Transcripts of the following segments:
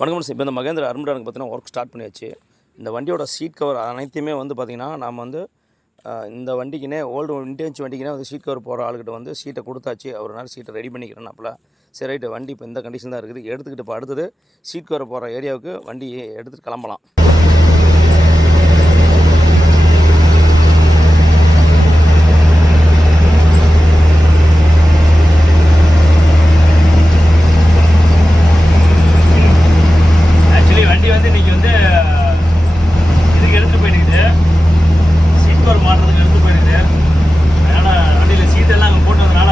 வணக்கம் சார். இப்போ இந்த மகேந்திரா அரும்புடானுக்கு பார்த்தீங்கன்னா ஒர்க் ஸ்டார்ட் பண்ணியாச்சு. இந்த வண்டியோட சீட் கவர் அனைத்தையுமே வந்து பார்த்திங்கன்னா நாம் வந்து இந்த வண்டிக்குனே ஓல்டு விண்டேஜ் வண்டிக்குனே வந்து சீட் கவர் போகிற ஆளுக்கிட்ட வந்து சீட்டை கொடுத்தாச்சு. ஒரு நாள் சீட்டை ரெடி பண்ணிக்கிறேன்னாப்புல. சரி ரைட்டு, வண்டி இப்போ இந்த கண்டிஷன் தான் இருக்குது. எடுத்துக்கிட்டு இப்போ அடுத்தது சீட் கவர் போகிற ஏரியாவுக்கு வண்டி எடுத்துகிட்டு கிளம்பலாம். வண்டி வந்து இன்றைக்கி வந்து இதுக்கு எடுத்து போயிடுக்குது, சீட் கவர் மாட்டுறதுக்கு எடுத்து போயிடுது. அதனால் வண்டியில் சீட்டெல்லாம் அங்கே போட்டதுனால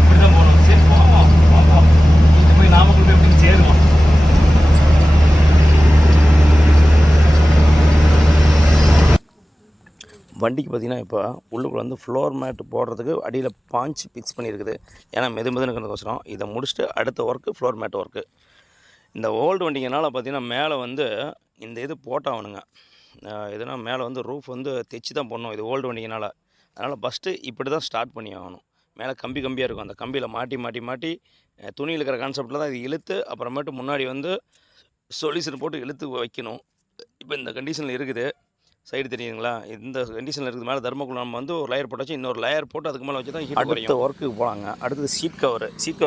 இப்படி தான் போகணும். சரி போவோம் இங்கே போய் நாமக்கல் போய் எப்படி சேருவோம். வண்டிக்கு பார்த்திங்கன்னா இப்போ உள்ளுக்குள்ள வந்து ஃப்ளோர் மேட்டு போடுறதுக்கு அடியில் பாஞ்ச் ஃபிக்ஸ் பண்ணியிருக்குது. ஏன்னா மெதுன்னு இருக்கிறதுக்கோசரம் இதை முடிச்சுட்டு அடுத்த ஒர்க்கு ஃப்ளோர் மேட் ஒர்க்கு. இந்த ஓல்டு வண்டிங்கனால பார்த்திங்கன்னா மேலே வந்து இந்த இது போட்டாகணுங்க. எதுனா மேலே வந்து ரூஃப் வந்து தைச்சி தான் போடணும். இது ஓல்டு வண்டிங்கனால. அதனால் ஃபஸ்ட்டு இப்படி தான் ஸ்டார்ட் பண்ணி ஆகணும். மேலே கம்பியாக இருக்கும். அந்த கம்பியில் மாட்டி துணியில் இருக்கிற கான்செப்டில் தான் இது இழுத்து அப்புறமேட்டு முன்னாடி வந்து சொல்யூஷன் போட்டு இழுத்து வைக்கணும். இப்போ இந்த கண்டிஷனில் இருக்குது. சைடு தெரியுதுங்களா? இந்த கண்டிஷனில் இருக்குது. மேலே தர்மக்குள்ள நம்ம வந்து ஒரு லேயர் போட்டாச்சு. இன்னொரு லேயர் போட்டு அதுக்கு மேலே வச்சு தான் ஹீட் அடுத்த ஒர்க்குக்கு போகிறாங்க. அடுத்தது சீட் கவர்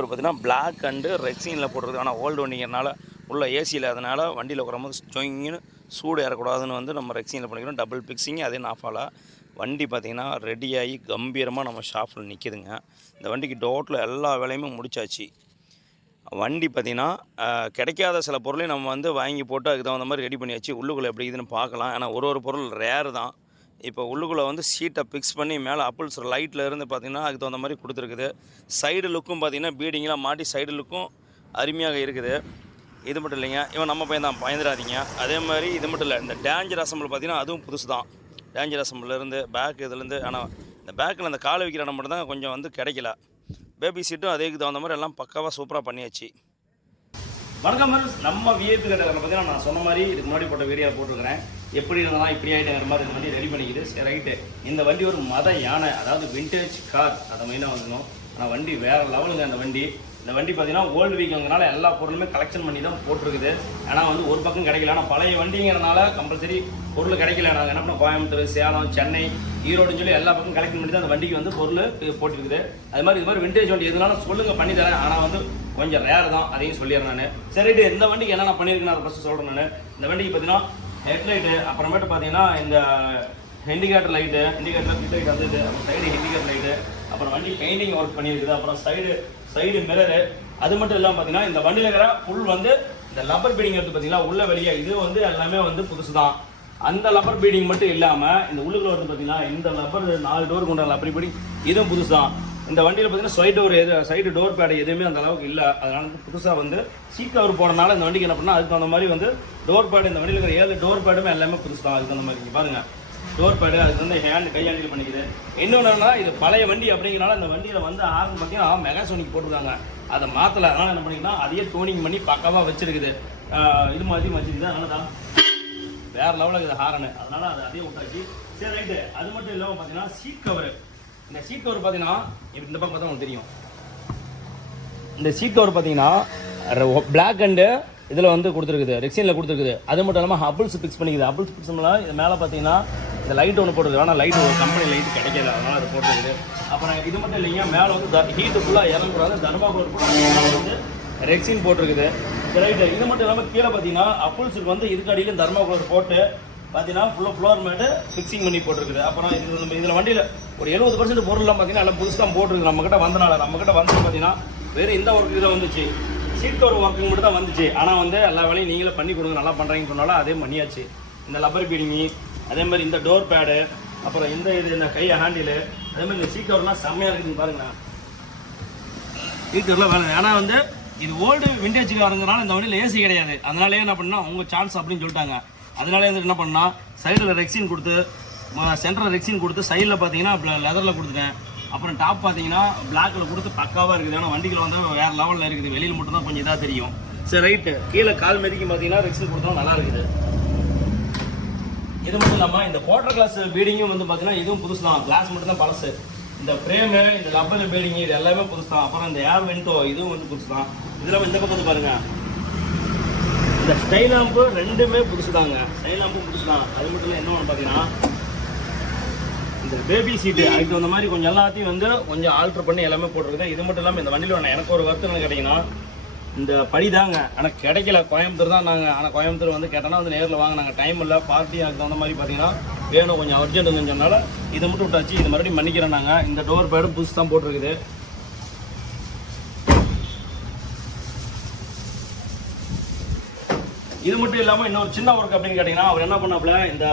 பார்த்திங்கன்னா பிளாக் அண்டு ரெக்ஸினில் போட்டுருது. ஆனால் ஓல்டு வண்டிங்கிறனால உள்ள ஏசியில் அதனால் வண்டியில் உட்காரும்போது ஜொயின்னு சூடு ஏறக்கூடாதுன்னு வந்து நம்ம ரெக்ஸினில் பண்ணிக்கிறோம். டபுள் பிக்ஸிங் அதே நாஃபாலா வண்டி பார்த்திங்கன்னா ரெடியாகி கம்பீரமாக நம்ம ஷாப்பில் நிற்கிதுங்க. இந்த வண்டிக்கு டோட்டல் எல்லா வேலையுமே முடிச்சாச்சு. வண்டி பார்த்திங்கன்னா கிடைக்காத சில பொருளையும் நம்ம வந்து வாங்கி போட்டு அதுக்கு தகுந்த மாதிரி ரெடி பண்ணியாச்சு. உள்ளுக்குள்ளே எப்படி இதுன்னு பார்க்கலாம். ஏன்னா ஒரு பொருள் ரேர் தான். இப்போ உள்ளுக்குள்ளே வந்து சீட்டை ஃபிக்ஸ் பண்ணி மேலே அப்புள்ஸ் லைட்டில் இருந்து பார்த்திங்கன்னா அதுக்கு தகுந்த மாதிரி கொடுத்துருக்குது. சைடு லுக்கும் பார்த்திங்கன்னா பீடிங்கெலாம் மாட்டி சைடு லுக்கும் அருமையாக இருக்குது. இது மட்டும் இல்லைங்க, இவன் நம்ம பையன் தான், பயந்துடாதீங்க. அதே மாதிரி இது மட்டும் இல்லை, இந்த டேஞ்சர் அசம்பிள் பார்த்திங்கன்னா அதுவும் புதுசு தான். டேஞ்சர் அசம்பிள்லேருந்து பேக் இதுலேருந்து. ஆனால் இந்த பேக்கில் அந்த காலை வைக்கிற இடம் மட்டும் தான் கொஞ்சம் வந்து கிடைக்கல. பேபி சீட்டும் அதுக்கு தகுந்த மாதிரி எல்லாம் பக்காவாக சூப்பராக பண்ணியாச்சு. வணக்கம், நம்ம விஐபி கட்டை பார்த்தீங்கன்னா நான் சொன்ன மாதிரி இதுக்கு முன்னாடி போட்ட வீடியோ போட்டிருக்கிறேன். எப்படி இருந்தாலும் இப்படி ஆகிட்டேங்கிற மாதிரி இந்த வண்டி ரெடி பண்ணிக்குது. சரி ரைட்டு, இந்த வண்டி ஒரு மத யானை, அதாவது விண்டேஜ் கார், அதை மெயினாக வந்துடும். ஆனால் வண்டி வேறு லெவலுங்க. இந்த வண்டி பார்த்தீங்கன்னா ஓல்டு வீக்குங்கிறனால எல்லா பொருளுமே கலெக்ஷன் பண்ணி தான் போட்டிருக்குது. ஆனால் வந்து ஒரு பக்கம் கிடைக்கல. ஆனால் பழைய வண்டிங்கிறனால கம்பல்சரி பொருள் கிடைக்கல. நாங்கள் என்ன பண்ணோம், கோயம்புத்தூர், சேலம், சென்னை, ஈரோடுன்னு சொல்லி எல்லா பக்கம் கலெக்ஷன் பண்ணி தான் அந்த வண்டிக்கு வந்து பொருள் போட்டிருக்குது. அது மாதிரி விண்டேஜ் வண்டி எதுனாலும் சொல்லுங்கள், பண்ணி தரேன். ஆனால் வந்து கொஞ்சம் ரேர் தான், அதையும் சொல்லிடுறேன் நான். சரிட்டு, இந்த வண்டிக்கு என்னென்ன பண்ணியிருக்கேன்னு அதை ஃபஸ்ட்டு சொல்கிறேன் நான். இந்த வண்டிக்கு பார்த்தீங்கன்னா ஹெட்லைட்டு, அப்புறமேட்டு பார்த்தீங்கன்னா இந்த indicator light, indicator fit light வந்துட்டு, அப்புறம் சைடு இண்டிகேட்டர் லைட்டு, அப்புறம் வண்டி பெயிண்டிங் ஒர்க் பண்ணியிருக்குது. அப்புறம் சைடு மிரரு. அது மட்டும் இல்லாமல் பார்த்தீங்கன்னா இந்த வண்டியில் இருக்கிற ஃபுல் வந்து இந்த லப்பர் பீடிங் எடுத்து பார்த்தீங்கன்னா உள்ள வெளியே இது வந்து எல்லாமே வந்து புதுசு தான். அந்த லப்பர் பீடிங் மட்டும் இல்லாமல் இந்த உள்ளுக்குள்ள வந்து பார்த்தீங்கன்னா இந்த லப்பர் 4 டோர் கொண்ட லப்பர் பீடிங் இதுவும் புதுசு தான். இந்த வண்டியில் பார்த்தீங்கன்னா சைடு டோர் பேடு எதுவுமே அந்த அளவுக்கு இல்லை. அதனால வந்து புதுசாக வந்து சீட் கவர் போடனால இந்த வண்டிக்கு என்ன பண்ணால் அதுக்கு தகுந்த மாதிரி வந்து டோர் பேடு, இந்த வண்டியில் இருக்கிற 7 டோர் பேடுமே எல்லாமே புதுசு தான். அதுக்கு தகுந்த மாதிரி பாருங்கள், டோர் பேடு அதுக்கு வந்து கை ஹேண்டில் பண்ணிக்குது. இன்னொன்னா இது பழைய வண்டி அப்படிங்கிறனால இந்த வண்டியில் வந்து ஆர்ன் பார்த்தீங்கன்னா மெகாசோனிக் போட்டிருக்காங்க. அதை மாற்றலை. அதனால் என்ன பண்ணிங்கன்னா அதையே டோனிங் பண்ணி பக்காவாக வச்சிருக்குது. இது மாதிரி வச்சுருக்குது. அதனால தான் வேறு லெவலுக்கு இது ஹாரனு. அதனால் அதை அதே விட்டாச்சு. சரி ரைட்டு. அது மட்டும் இல்லாமல் பார்த்தீங்கன்னா சீட் கவர். இந்த சீட் கவர் பார்த்தீங்கன்னா இந்த பக்கம் பார்த்தா உங்களுக்கு தெரியும். இந்த சீட் கவர் பார்த்தீங்கன்னா பிளாக் அண்டு இதில் வந்து கொடுத்துருக்குது, ரெக்ஸினில் கொடுத்துருக்குது. அது மட்டும் இல்லாமல் ஹபிள்ஸ் ஃபிக்ஸ் பண்ணிக்குது. ஹபிள்ஸ் ஃபிக்ஸ் பண்ணலாம். இது மேலே பார்த்தீங்கன்னா இந்த லைட் ஒன்று போட்டுருக்கு. ஆனால் லைட் ஒரு கம்பெனி லைட் கிடைக்கல, அதனால் அது போட்டுருக்குது. அப்புறம் இது மட்டும் இல்லைங்க, மேலே வந்து ஹீட்டு ஃபுல்லாக இறங்கக்கூடாது. தர்மாகோல் கூட வந்து ரெக்ஸின் போட்டிருக்குது. ரைட்டு. இது மட்டும் இல்லாமல் கீழே பார்த்தீங்கன்னா அப்புள்ஸுக்கு வந்து இதுக்கு அடியிலும் தர்மாகோல் போட்டு பார்த்தீங்கன்னா ஃபுல்லாக ஃப்ளோர் மேட்டு ஃபிக்ஸிங் பண்ணி போட்டிருக்குது. அப்புறம் இதில் வண்டியில் ஒரு 70% பொருள்லாம் பார்த்தீங்கன்னா எல்லாம் புதுசாக போட்டிருக்கு. நம்மக்கிட்ட வந்தனால வந்து பார்த்தீங்கன்னா வேறு இந்த ஒர்க்கு இதில் வந்துச்சு. சீட் கவர் ஒர்க்கிங் மட்டும் தான் வந்துச்சு. ஆனால் வந்து எல்லா வேலையும் நீங்களே பண்ணி கொடுங்க, நல்லா பண்ணுறீங்கன்னு சொன்னாலும் அதே பண்ணியாச்சு. இந்த லப்பர் பீடிங்கி, அதே மாதிரி இந்த டோர் பேடு, அப்புறம் இந்த கை ஹேண்டிலு, அதே மாதிரி இந்த சீட் கவர்லாம் செம்மையாக இருக்குதுன்னு பாருங்களேன். சீட் கவர்லாம் வேலை. ஆனால் வந்து இது ஓல்டு விண்டேஜ் காருங்கிறனால இந்த வண்டியில் ஏசி கிடையாது. அதனாலே என்ன பண்ணால் உங்கள் சான்ஸ் அப்படின்னு சொல்லிட்டாங்க. அதனாலே வந்து என்ன பண்ணால் சைடில் ரெக்ஸின் கொடுத்து, சென்டரில் ரெக்ஸின் கொடுத்து, சைடில் பார்த்தீங்கன்னா லெதரில் கொடுத்துட்டேன். அப்புறம் டாப் பார்த்தீங்கன்னா பிளாக்கில் கொடுத்து பக்காவாக இருக்குது. ஆனால் வண்டிகள் வந்து வேறு லெவலில் இருக்குது. வெளியில் மட்டும் தான் கொஞ்சம் இதாக தெரியும். சரி ரைட்டு. கீழே கால் மதிக்கு பார்த்தீங்கன்னா ரெக்ஸின் கொடுத்தோம், நல்லா இருக்குது. இது மட்டும் இல்லாமல் இந்த குவார்டர் கிளாஸ் பீடிங்கும் வந்து பார்த்தீங்கன்னா இதுவும் புதுசு தான். கிளாஸ் மட்டும் தான் பழசு. இந்த ஃப்ரேமு, இந்த லப்பர் பீடிங் இது எல்லாமே புதுசு தான். அப்புறம் இந்த ஏர் வென்டோ இதுவும் வந்து புதுசு தான். இதில் இந்த பக்கம் வந்து பாருங்கள், இந்த ஸ்டைல் லாம்பு ரெண்டுமே புதுசு தாங்க. ஸ்டைல் லாம்பும் புதுசு தான். அது மட்டும் இல்லை, என்ன ஒன்று பார்த்தீங்கன்னா இந்த பேபி சீட்டு அதுக்கு தகுந்த மாதிரி கொஞ்சம் எல்லாத்தையும் வந்து கொஞ்சம் ஆல்ட்ரு பண்ணி எல்லாமே போட்டிருக்குது. இது மட்டும் இல்லாமல் இந்த வண்டியில் எனக்கு ஒரு வருத்தம் கேட்டிங்கன்னா இந்த படி தாங்க. ஆனால் கிடைக்கல, கோயம்புத்தூர் தான் நாங்கள். ஆனால் கோயம்புத்தூர் வந்து கேட்டோன்னா வந்து நேரில் வாங்க, நாங்கள் டைம் இல்லை, பார்ட்டி அதுக்கு தகுந்த மாதிரி பார்த்தீங்கன்னா வேணும், கொஞ்சம் அர்ஜென்ட்டுன்னு சொன்னால இதை மட்டும் விட்டாச்சு. இது மறுபடியும் மன்னிக்கிறோம் நாங்கள். இந்த டோர் பேடும் புதுசு தான் போட்டிருக்குது. இது மட்டும் இல்லாமல் இன்னொரு சின்ன ஒர்க் அப்படின்னு கேட்டிங்கன்னா அவர் என்ன பண்ணாப்புல, இந்த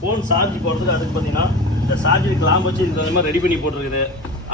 ஃபோன் சார்ஜ் போடுறதுக்கு அதுக்கு பார்த்தீங்கன்னா இந்த சார்ஜருக்கு லாம்பு வச்சு இதுக்கு அந்த மாதிரி ரெடி பண்ணி போட்டிருக்குது.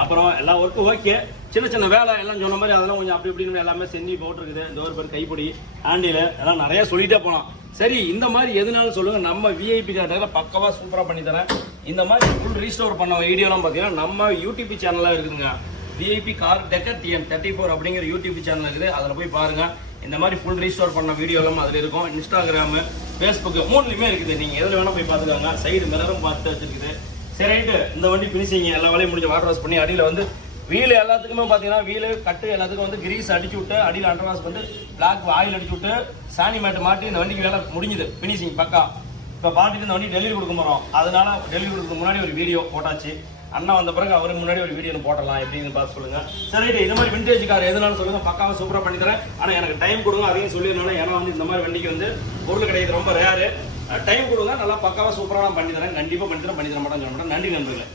அப்புறம் எல்லா ஒர்க்கும் ஓகே, சின்ன சின்ன வேலை எல்லாம் சொன்ன மாதிரி அதெல்லாம் கொஞ்சம் அப்படி இப்படின்னு எல்லாமே செஞ்சு போட்டிருக்குது. டோர் பேர், கைப்பிடி, ஹேண்டில் எல்லாம் நிறைய சொல்லிட்டே போகலாம். சரி, இந்த மாதிரி எதுனாலும் சொல்லுங்கள், நம்ம விஐபி கார்டில் பக்கவாக சூப்பராக பண்ணி தரேன். இந்த மாதிரி ஃபுல் ரீஸ்டோர் பண்ண வீடியோலாம் பார்த்தீங்கன்னா நம்ம யூடியூப் சேனலாக இருக்குதுங்க. விஐபி கார் டெக்கர் TN34 அப்படிங்கிற யூடியூப் சேனல் இருக்குது, அதில் போய் பாருங்கள். இந்த மாதிரி ஃபுல் ரீஸ்டோர் பண்ண வீடியோலாம் அதில் இருக்கும். இன்ஸ்டாகிராமு, ஃபேஸ்புக்கு 3லையுமே இருக்குது. நீங்கள் எதில் வேணால் போய் பார்த்துக்காங்க. சைடு மிரரும் பார்த்து வச்சுருக்குது. சரி ரைட்டு, இந்த வண்டி ஃபினிஷிங் எல்லா வேலையும் முடிஞ்ச வாட்டர் வாஷ் பண்ணி அடியில் வந்து வீல் எல்லாத்துக்குமே பார்த்தீங்கன்னா வீலு கட்டு எல்லாத்துக்கும் வந்து கிரீஸ் அடிச்சு விட்டு அடியில் அண்டர் வாஷ் வந்து பிளாக் ஆயில் அடிச்சு விட்டு சாணி மேட்டு மாட்டி இந்த வண்டிக்கு வேலை முடிஞ்சுது. ஃபினிஷிங் பக்கா. இப்போ பார்த்துட்டு இந்த வண்டி டெலிவரி கொடுக்க போகிறோம். அதனால டெலிவரி கொடுக்க முன்னாடி ஒரு வீடியோ போட்டாச்சு. அண்ணா வந்த பிறகு அவருக்கு முன்னாடி ஒரு வீடியோ போடலாம் எப்படின்னு பார்த்து சொல்லுங்க. சரி ரைட்டு, இது மாதிரி விண்டேஜ் கார் எதுனாலும் சொல்லுங்க, பக்காவாக சூப்பராக பண்ணி தரேன். ஆனால் எனக்கு டைம் கொடுங்க, அதையும் சொல்லிடுறேன். ஏன்னா வந்து இந்த மாதிரி வண்டிக்கு வந்து பொருள் கிடைக்கிறது ரொம்ப ரேரு. டைம் கொடுங்க, நல்லா பக்காவாக சூப்பராக நான் பண்ணி தரேன். கண்டிப்பாக பண்ணி தர மாட்டேன்னு சொல்ல மாட்டேன். நன்றி நண்பர்களே.